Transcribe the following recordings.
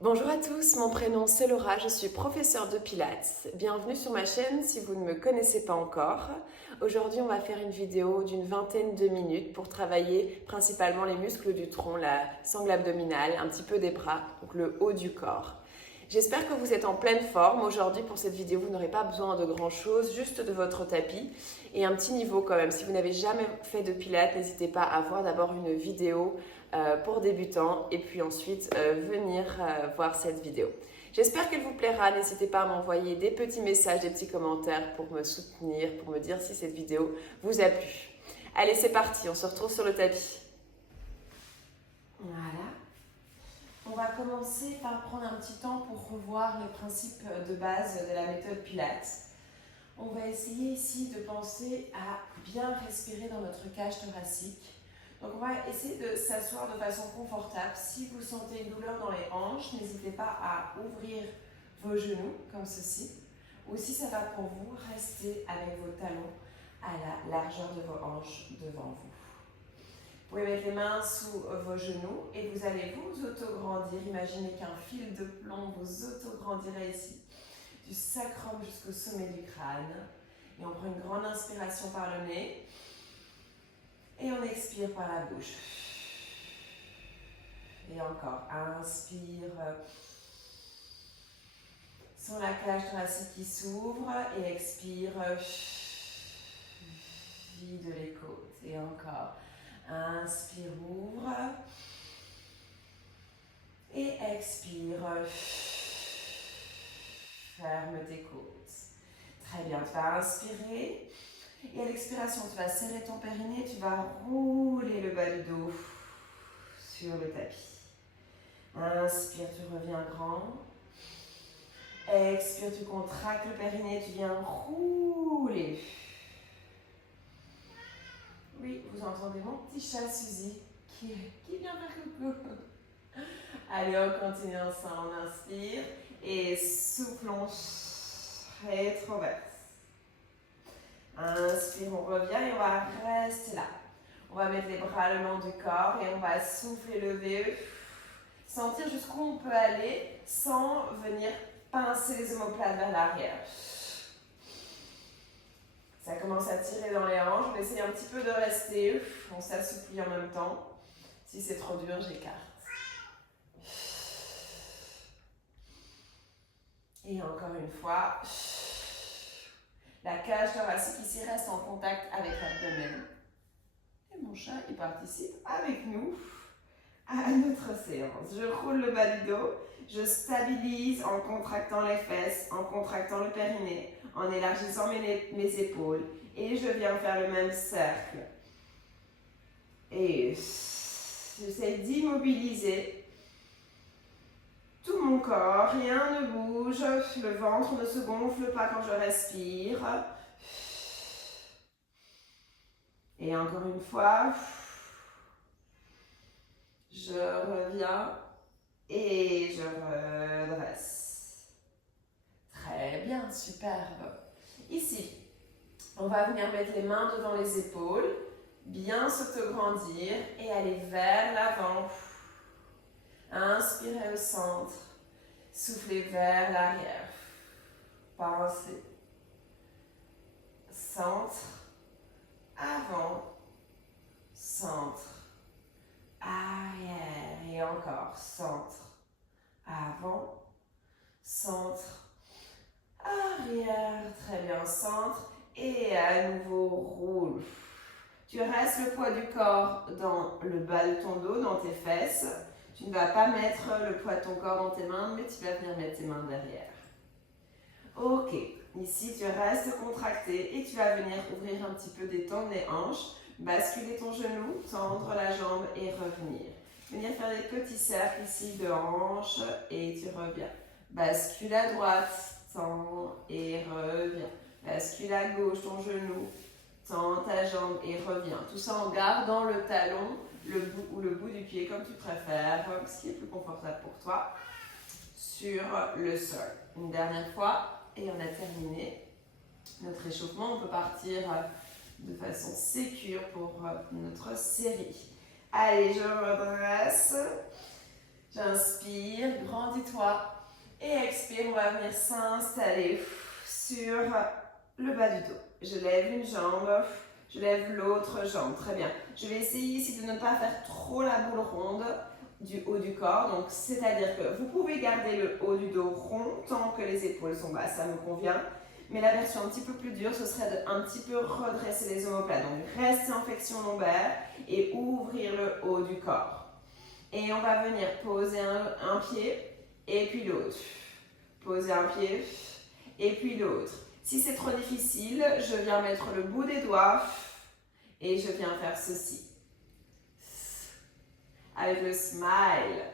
Bonjour à tous, mon prénom c'est Laura, je suis professeure de Pilates. Bienvenue sur ma chaîne si vous ne me connaissez pas encore. Aujourd'hui on va faire une vidéo d'une vingtaine de minutes pour travailler principalement les muscles du tronc, la sangle abdominale, un petit peu des bras, donc le haut du corps. J'espère que vous êtes en pleine forme. Aujourd'hui pour cette vidéo vous n'aurez pas besoin de grand chose, juste de votre tapis et un petit niveau quand même. Si vous n'avez jamais fait de Pilates, n'hésitez pas à voir d'abord une vidéo pour débutants et puis ensuite venir voir cette vidéo. J'espère qu'elle vous plaira. N'hésitez pas à m'envoyer des petits messages, des petits commentaires pour me soutenir, pour me dire si cette vidéo vous a plu. Allez, c'est parti, on se retrouve sur le tapis. Voilà. On va commencer par prendre un petit temps pour revoir les principes de base de la méthode Pilates. On va essayer ici de penser à bien respirer dans notre cage thoracique. Donc on va essayer de s'asseoir de façon confortable. Si vous sentez une douleur dans les hanches, n'hésitez pas à ouvrir vos genoux comme ceci. Ou si ça va pour vous, restez avec vos talons à la largeur de vos hanches devant vous. Vous pouvez mettre les mains sous vos genoux et vous allez vous auto-grandir. Imaginez qu'un fil de plomb vous auto-grandirait ici, du sacrum jusqu'au sommet du crâne. Et on prend une grande inspiration par le nez. Et on expire par la bouche. Et encore, inspire. Sans la cage thoracique qui s'ouvre. Et expire. Vide les côtes. Et encore. Inspire, ouvre. Et expire. Ferme tes côtes. Très bien, tu vas inspirer. Et à l'expiration, tu vas serrer ton périnée, tu vas rouler le bas du dos sur le tapis. Inspire, tu reviens grand. Expire, tu contractes le périnée, tu viens rouler. Oui, vous entendez mon petit chat Suzy qui vient faire coucou. Allez, on continue ensemble. On inspire et soufflons. Rétroverse. Inspire, on revient et on va rester là. On va mettre les bras le long du corps et on va souffler, lever. Sentir jusqu'où on peut aller sans venir pincer les omoplates vers l'arrière. Ça commence à tirer dans les hanches. On va essayer un petit peu de rester. On s'assouplit en même temps. Si c'est trop dur, j'écarte. Et encore une fois. La cage thoracique ici reste en contact avec l'abdomen. Et mon chat, il participe avec nous à notre séance. Je roule le bas du dos, je stabilise en contractant les fesses, en contractant le périnée, en élargissant mes épaules. Et je viens faire le même cercle. Et j'essaie d'immobiliser tout mon corps, rien ne bouge, le ventre ne se gonfle pas quand je respire. Et encore une fois, je reviens et je redresse. Très bien, superbe. Ici, on va venir mettre les mains devant les épaules, bien s'auto-grandir et aller vers l'avant. Inspirez au centre, soufflez vers l'arrière. Pensez. Centre, avant, centre, arrière et encore. Centre, avant, centre, arrière. Très bien, centre et à nouveau roule. Tu restes le poids du corps dans le bas de ton dos, dans tes fesses. Tu ne vas pas mettre le poids de ton corps dans tes mains, mais tu vas venir mettre tes mains derrière. Ok, ici tu restes contracté et tu vas venir ouvrir un petit peu, détendre les hanches, basculer ton genou, tendre la jambe et revenir. Venir faire des petits cercles ici de hanches et tu reviens. Bascule à droite, tends et reviens. Bascule à gauche ton genou, tends ta jambe et reviens. Tout ça en gardant le talon, le bout ou le bout du pied comme tu préfères, ce qui est plus confortable pour toi, sur le sol. Une dernière fois et on a terminé notre échauffement. On peut partir de façon sécure pour notre série. Allez, je redresse. J'inspire, grandis Détends-toi. Et expire, on va venir s'installer sur le bas du dos. Je lève une jambe, je lève l'autre jambe. Très bien. Je vais essayer ici de ne pas faire trop la boule ronde du haut du corps. Donc, c'est-à-dire que vous pouvez garder le haut du dos rond tant que les épaules sont basses, ça me convient. Mais la version un petit peu plus dure, ce serait de un petit peu redresser les omoplates. Donc, rester en flexion lombaire et ouvrir le haut du corps. Et on va venir poser un pied et puis l'autre. Poser un pied et puis l'autre. Si c'est trop difficile, je viens mettre le bout des doigts et je viens faire ceci. Avec le smile.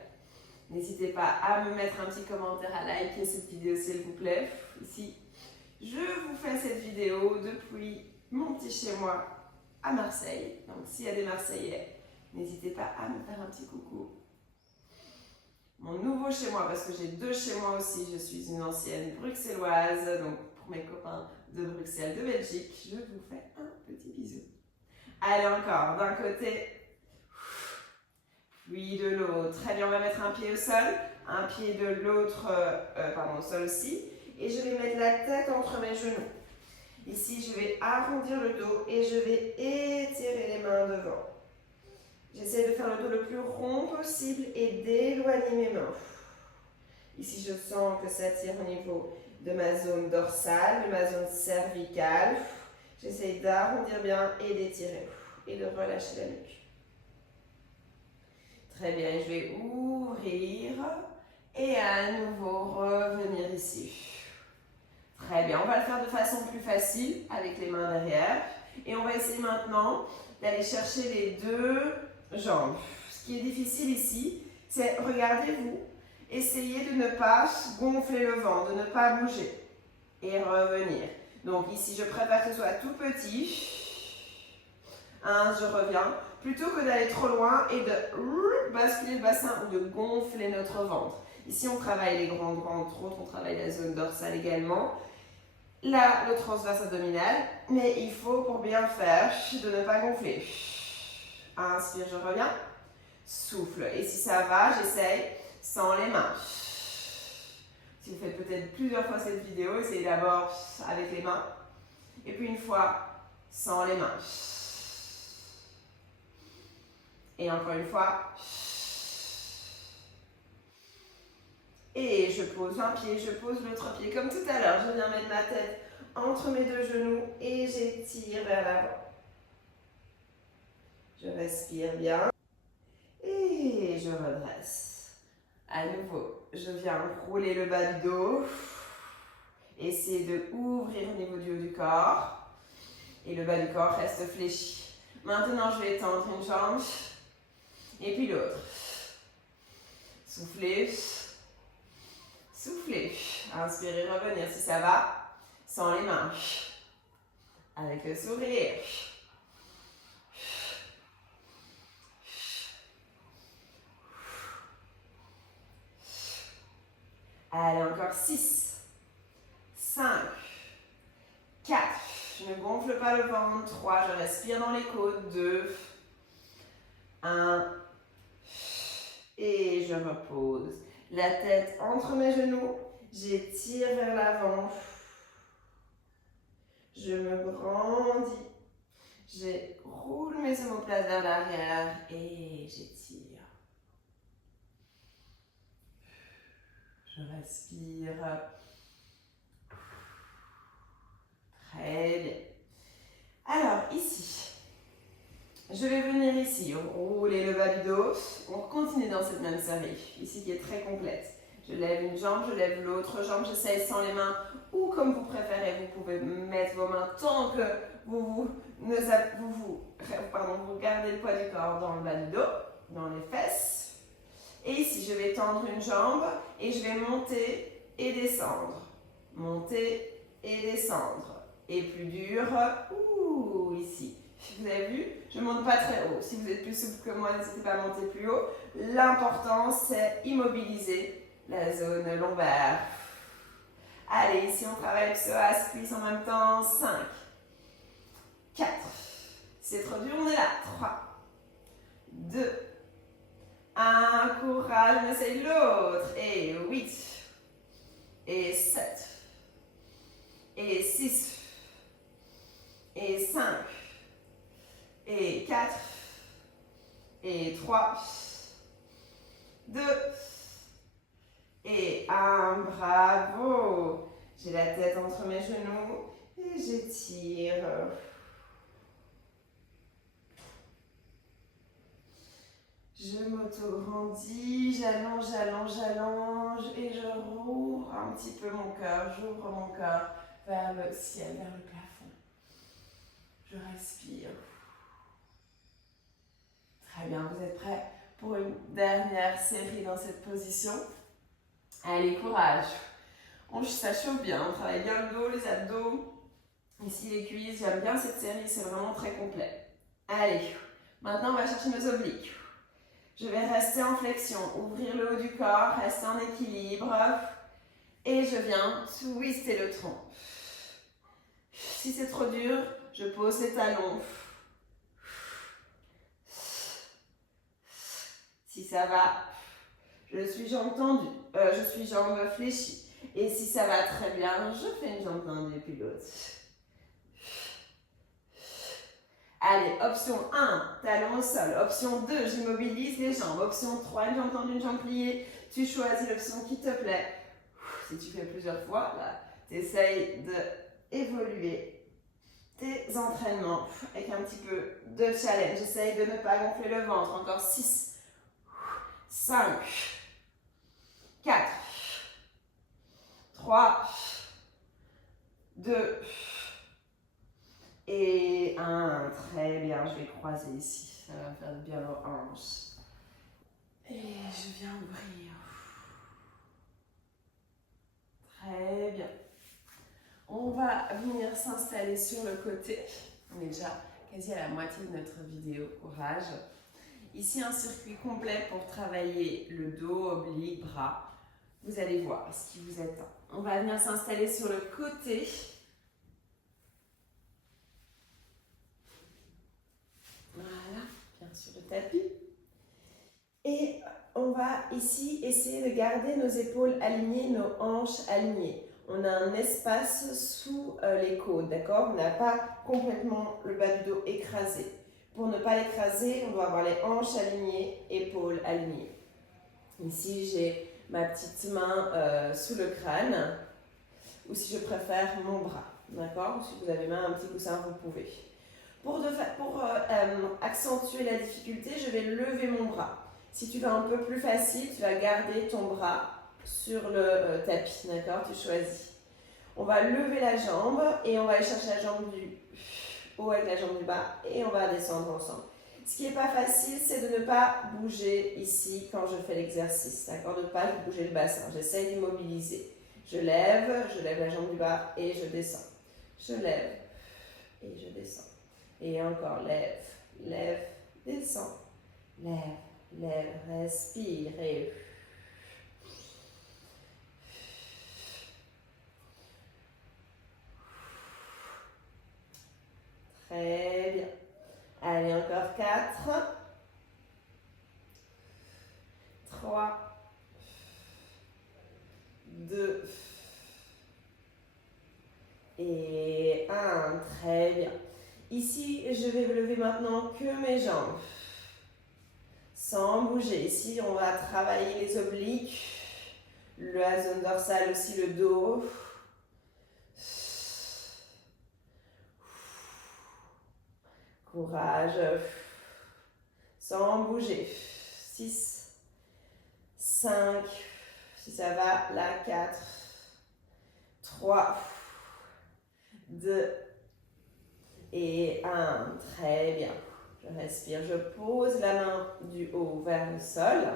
N'hésitez pas à me mettre un petit commentaire, à liker cette vidéo s'il vous plaît. Ici, je vous fais cette vidéo depuis mon petit chez moi à Marseille. Donc s'il y a des Marseillais, n'hésitez pas à me faire un petit coucou. Mon nouveau chez moi, parce que j'ai deux chez moi aussi, je suis une ancienne bruxelloise, donc pour mes copains de Bruxelles, de Belgique, je vous fais un petit bisou. Allez encore, d'un côté, puis de l'autre. Très bien, on va mettre un pied au sol, un pied de l'autre, au sol aussi, et je vais mettre la tête entre mes genoux. Ici, je vais arrondir le dos et je vais étirer les mains devant. J'essaie de faire le dos le plus rond possible et d'éloigner mes mains. Ici, je sens que ça tire au niveau de ma zone dorsale, de ma zone cervicale. J'essaie d'arrondir bien et d'étirer et de relâcher la nuque. Très bien, je vais ouvrir et à nouveau revenir ici. Très bien, on va le faire de façon plus facile avec les mains derrière. Et on va essayer maintenant d'aller chercher les deux jambes. Ce qui est difficile ici, c'est, regardez-vous, essayez de ne pas gonfler le ventre, de ne pas bouger. Et revenir. Donc ici, je préfère que ce soit tout petit. Je reviens. Plutôt que d'aller trop loin et de basculer le bassin ou de gonfler notre ventre. Ici, on travaille les grands ventres, on travaille la zone dorsale également. Là, le transverse abdominal, mais il faut, pour bien faire, de ne pas gonfler. Inspire, je reviens. Souffle. Et si ça va, j'essaye sans les mains. Si vous faites peut-être plusieurs fois cette vidéo, essayez d'abord avec les mains. Et puis une fois, sans les mains. Et encore une fois. Et je pose un pied, je pose l'autre pied. Comme tout à l'heure, je viens mettre ma tête entre mes deux genoux et j'étire vers l'avant. Je respire bien. Et je redresse. À nouveau, je viens rouler le bas du dos. Essayez de ouvrir au niveau du haut du corps. Et le bas du corps reste fléchi. Maintenant, je vais étendre une jambe. Et puis l'autre. Soufflez. Soufflez. Inspirez, revenir si ça va. Sans les mains. Avec le sourire. Allez, encore 6, 5, 4. Je ne gonfle pas le ventre. 3, je respire dans les côtes. 2, 1. Et je repose. La tête entre mes genoux. J'étire vers l'avant. Je me grandis. Je roule mes omoplates vers l'arrière et j'étire. Je respire. Très bien. Alors, ici, je vais venir ici, rouler le bas du dos. On continue dans cette même série, ici qui est très complète. Je lève une jambe, je lève l'autre jambe, j'essaye sans les mains ou comme vous préférez, vous pouvez mettre vos mains tant que vous gardez le poids du corps dans le bas du dos, dans les fesses. Et ici, je vais tendre une jambe et je vais monter et descendre. Monter et descendre. Et plus dur, ici. Vous avez vu, je ne monte pas très haut. Si vous êtes plus souple que moi, n'hésitez pas à monter plus haut. L'important, c'est immobiliser la zone lombaire. Allez, ici, on travaille psoas, cuisse en même temps. 5, 4. C'est trop dur, on est là. 3, 2, 1. Courage, on essaye l'autre. Et 8, et 7, et 6, et 5, et 4, et 3, 2, et 1. Bravo. J'ai la tête entre mes genoux et j'étire. Je m'auto-grandis, j'allonge, j'allonge, j'allonge et je rouvre un petit peu mon cœur. J'ouvre mon cœur vers le ciel, vers le plafond. Je respire. Très bien, vous êtes prêts pour une dernière série dans cette position? Allez, courage. Ça chauffe bien, on travaille bien le dos, les abdos, ici les cuisses. J'aime bien cette série, c'est vraiment très complet. Allez, maintenant on va chercher nos obliques. Je vais rester en flexion, ouvrir le haut du corps, rester en équilibre. Et je viens twister le tronc. Si c'est trop dur, je pose les talons. Si ça va, je suis jambe tendue, je suis jambe fléchie. Et si ça va très bien, je fais une jambe tendue puis l'autre. Allez, option 1, talon au sol. Option 2, j'immobilise les jambes. Option 3, une jambe tendue, une jambe pliée. Tu choisis l'option qui te plaît. Si tu fais plusieurs fois, tu essayes d'évoluer tes entraînements avec un petit peu de challenge. Essaye de ne pas gonfler le ventre. Encore 6, 5, 4, 3, 2, et 1. Très bien, je vais croiser ici. Ça va faire bien aux hanches. Et je viens ouvrir. Très bien. On va venir s'installer sur le côté. On est déjà quasi à la moitié de notre vidéo. Courage. Ici, un circuit complet pour travailler le dos, oblique, bras. Vous allez voir ce qui vous attend. On va venir s'installer sur le côté. Voilà, bien sur le tapis. Et on va ici essayer de garder nos épaules alignées, nos hanches alignées. On a un espace sous les côtes, d'accord? On n'a pas complètement le bas du dos écrasé. Pour ne pas l'écraser, on doit avoir les hanches alignées, épaules alignées. Ici, j'ai ma petite main sous le crâne, ou si je préfère, mon bras, d'accord? Si vous avez même un petit coussin, vous pouvez. Pour accentuer la difficulté, je vais lever mon bras. Si tu veux un peu plus facile, tu vas garder ton bras sur le tapis, d'accord? Tu choisis. On va lever la jambe et on va aller chercher la jambe du haut avec la jambe du bas et on va descendre ensemble. Ce qui n'est pas facile, c'est de ne pas bouger ici quand je fais l'exercice, d'accord? De ne pas bouger le bassin. J'essaie d'immobiliser. Je lève la jambe du bas et je descends. Je lève et je descends. Et encore, lève, lève, descends. Lève, lève, respire et... Très bien. Allez, encore 4, 3, 2 et 1. Très bien. Ici, je vais lever maintenant que mes jambes. Sans bouger. Ici, on va travailler les obliques, la zone dorsale aussi, le dos. Courage. Sans bouger. 6, 5, si ça va, là, 4, 3, 2 et 1. Très bien. Je respire. Je pose la main du haut vers le sol.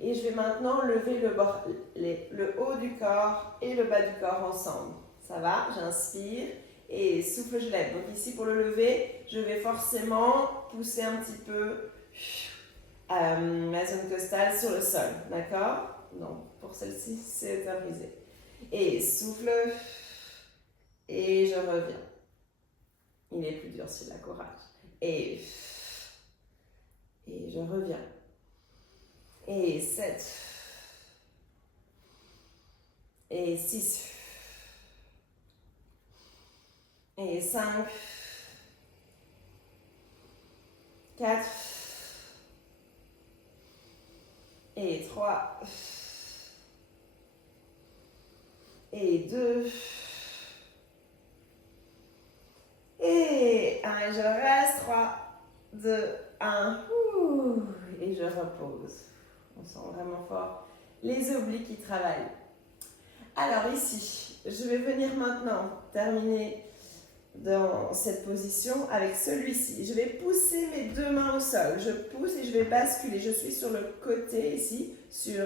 Et je vais maintenant lever le haut du corps et le bas du corps ensemble. Ça va? J'inspire et souffle, je lève. Donc ici, pour le lever, je vais forcément pousser un petit peu ma zone costale sur le sol. D'accord? Donc, pour celle-ci, c'est autorisé. Et souffle. Et je reviens. Il est plus dur celui-là, courage. Et je reviens. Et 7. Et 6. Et 5. 4. Et 3. Et 2. Et 1. Et je reste. 3, 2, 1. Et je repose. On sent vraiment fort les obliques qui travaillent. Alors ici, je vais venir maintenant terminer dans cette position avec celui-ci. Je vais pousser mes deux mains au sol. Je pousse et je vais basculer. Je suis sur le côté ici, sur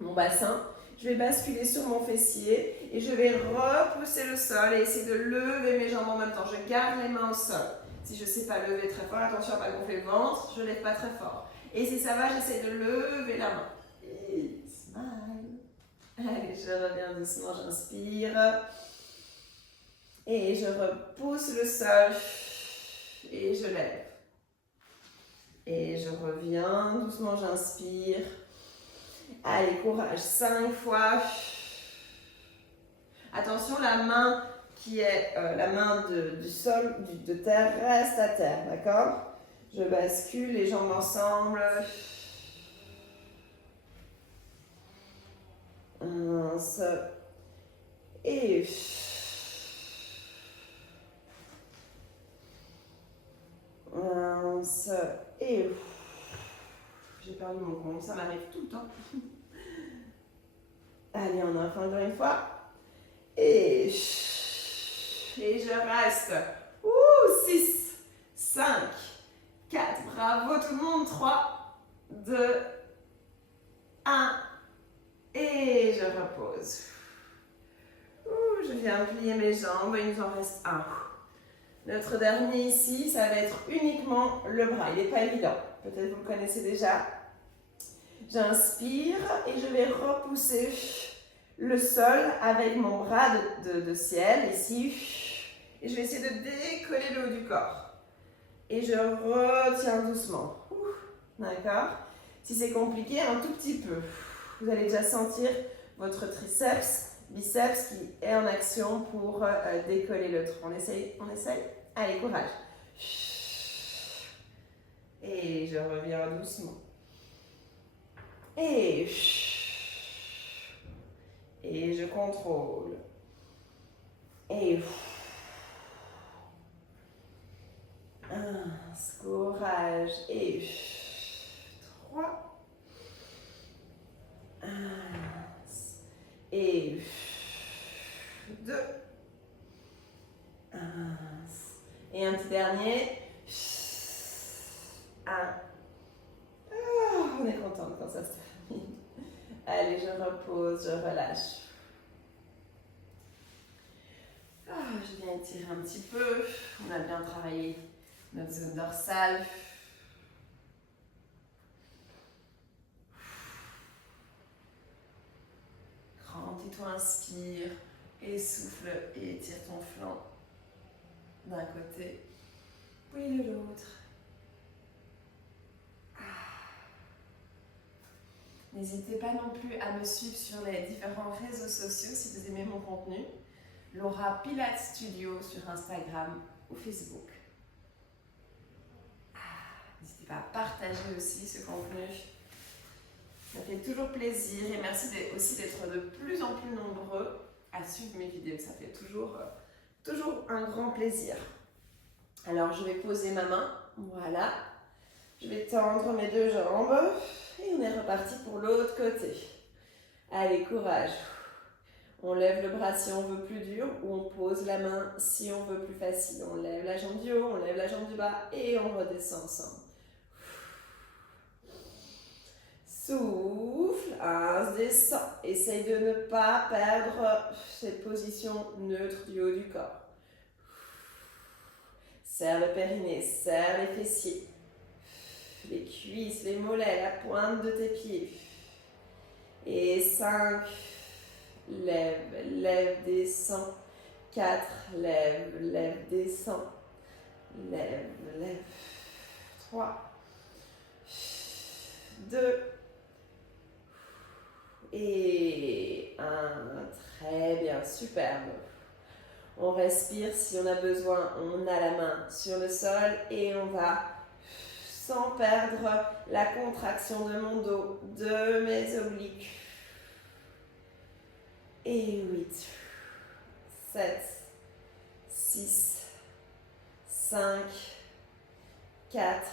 mon bassin. Je vais basculer sur mon fessier et je vais repousser le sol et essayer de lever mes jambes en même temps. Je garde les mains au sol. Si je ne sais pas lever très fort, attention à ne pas gonfler le ventre, je ne lève pas très fort. Et si ça va, j'essaie de lever la main. Et smile. Allez, je reviens doucement, j'inspire. Et je repousse le sol. Et je lève. Et je reviens doucement, j'inspire. Allez, courage, 5 fois. Attention, la main qui est la main du sol, de terre, reste à terre, d'accord? Je bascule les jambes ensemble. Un seul. Et... un seul. Et... j'ai perdu mon compte, ça m'arrive tout le temps. Allez, on en fait encore une fois. Et je reste. 6, 5, 4. Bravo tout le monde. 3, 2, 1. Et je repose. Je viens plier mes jambes. Il nous en reste un. Notre dernier ici, ça va être uniquement le bras. Il n'est pas évident. Peut-être vous le connaissez déjà. J'inspire et je vais repousser le sol avec mon bras de ciel ici. Et je vais essayer de décoller le haut du corps. Et je retiens doucement. D'accord? Si c'est compliqué, un tout petit peu. Vous allez déjà sentir votre triceps, biceps qui est en action pour décoller le tronc. On essaye? Allez, courage. Et je reviens doucement. Et je contrôle. Et courage. Et 3. Et 2. Et un petit dernier. 1. On est contente quand ça se termine. Allez, je repose, je relâche. Je viens étirer un petit peu. On a bien travaillé notre zone dorsale. Grand et inspire, et souffle et étire ton flanc d'un côté, puis de l'autre. N'hésitez pas non plus à me suivre sur les différents réseaux sociaux si vous aimez mon contenu. Laura Pilates Studio sur Instagram ou Facebook. N'hésitez pas à partager aussi ce contenu. Ça fait toujours plaisir et merci aussi d'être de plus en plus nombreux à suivre mes vidéos. Ça fait toujours un grand plaisir. Alors je vais poser ma main, voilà. Je vais tendre mes deux jambes et on est reparti pour l'autre côté. Allez, courage. On lève le bras si on veut plus dur ou on pose la main si on veut plus facile. On lève la jambe du haut, on lève la jambe du bas et on redescend ensemble. Souffle, descend. Essaye de ne pas perdre cette position neutre du haut du corps. Serre le périnée, serre les fessiers, les cuisses, les mollets, la pointe de tes pieds. Et 5, lève, descend. 4, lève, descend. Lève. 3, 2, et 1. Très bien, superbe. On respire, si on a besoin, on a la main sur le sol et on va, sans perdre la contraction de mon dos, de mes obliques. Et 8, 7, 6, 5, 4,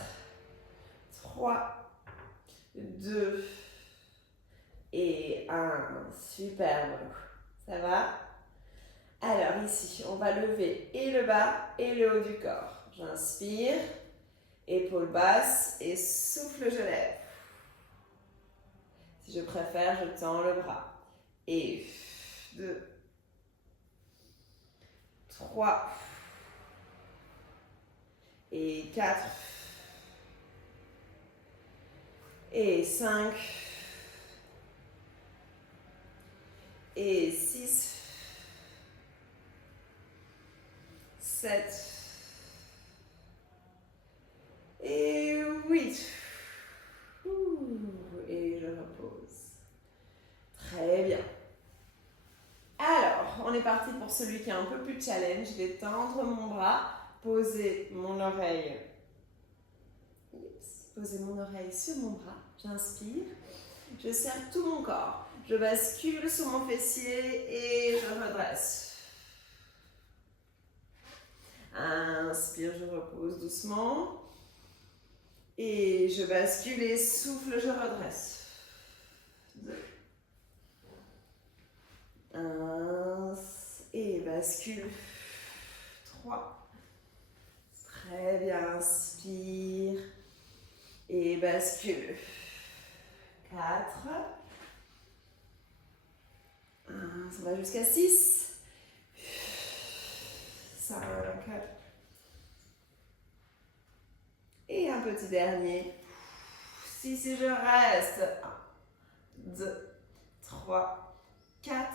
3, 2 et 1. Superbe. Ça va? Alors ici, on va lever et le bas et le haut du corps. J'inspire, épaules basses et souffle, je lève. Si je préfère, je tends le bras. Et 2, 3 et 4 et 5 et 6, 7 et 8. Et je repose. Très bien. Alors, on est parti pour celui qui est un peu plus challenge. Je vais tendre mon bras, poser mon oreille. Poser mon oreille sur mon bras. J'inspire. Je serre tout mon corps. Je bascule sur mon fessier et je redresse. Inspire, je repose doucement. Et je bascule et souffle, je redresse. 2. 1. Et bascule. 3. Très bien, inspire. Et bascule. 4. Ça va jusqu'à 6. 5. Et un petit dernier. 6 et je reste. 1, 2, 3, 4,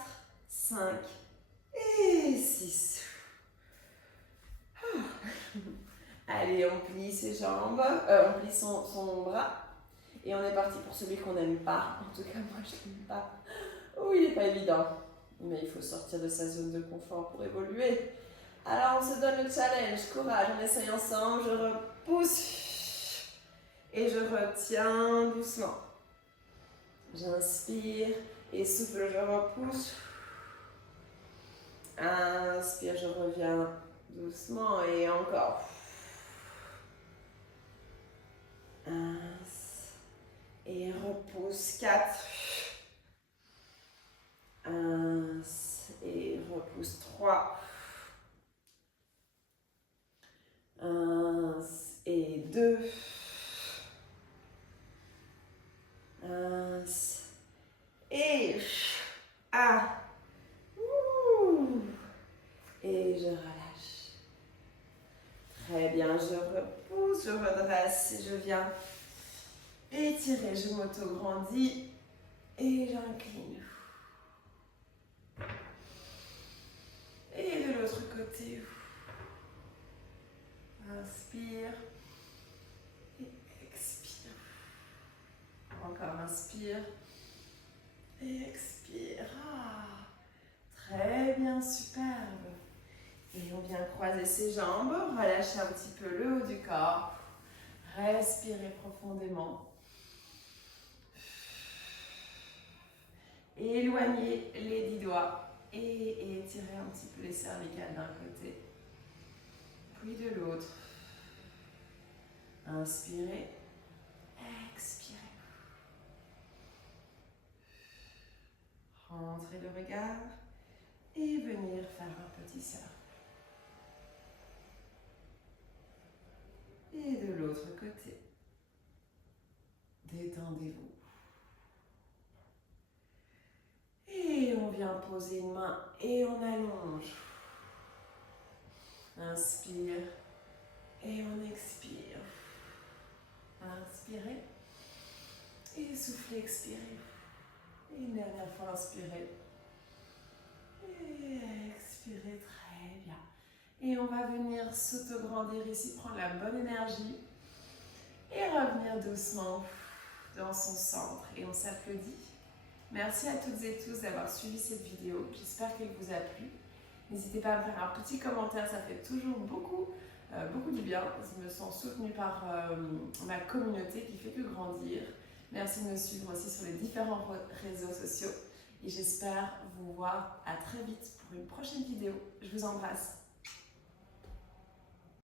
5 et 6. Allez, on plie ses jambes, on plie son bras. Et on est parti pour celui qu'on n'aime pas. En tout cas, moi, je l'aime pas. Oh, il n'est pas évident. Mais il faut sortir de sa zone de confort pour évoluer. Alors, on se donne le challenge. Courage, on essaye ensemble. Je repousse. Et je retiens doucement. J'inspire et souffle, je repousse. Inspire, je reviens doucement et encore. Et repousse. 4. Et repousse. 3. Et 2. Et 1. Et je relâche. Très bien, je repousse, je redresse et je viens étirer, je m'auto-grandis et j'incline. Et de l'autre côté, inspire et expire. Encore inspire et expire. Très bien, superbe. Et on vient croiser ses jambes, relâcher un petit peu le haut du corps. Respirez profondément. Éloignez les 10 doigts et étirez un petit peu les cervicales d'un côté, puis de l'autre. Inspirez, expirez. Rentrez le regard et venir faire un petit cercle. Et de l'autre côté, détendez-vous. Et on vient poser une main et on allonge. Inspire et on expire. Inspirez et soufflez, expirez. Et une dernière fois, inspirez. Et expirez, très bien. Et on va venir s'auto-grandir ici, prendre la bonne énergie et revenir doucement dans son centre. Et on s'applaudit. Merci à toutes et tous d'avoir suivi cette vidéo. J'espère qu'elle vous a plu. N'hésitez pas à me faire un petit commentaire, ça fait toujours beaucoup du bien. Je me sens soutenue par ma communauté qui fait que grandir. Merci de me suivre aussi sur les différents réseaux sociaux. Et j'espère vous voir à très vite pour une prochaine vidéo. Je vous embrasse.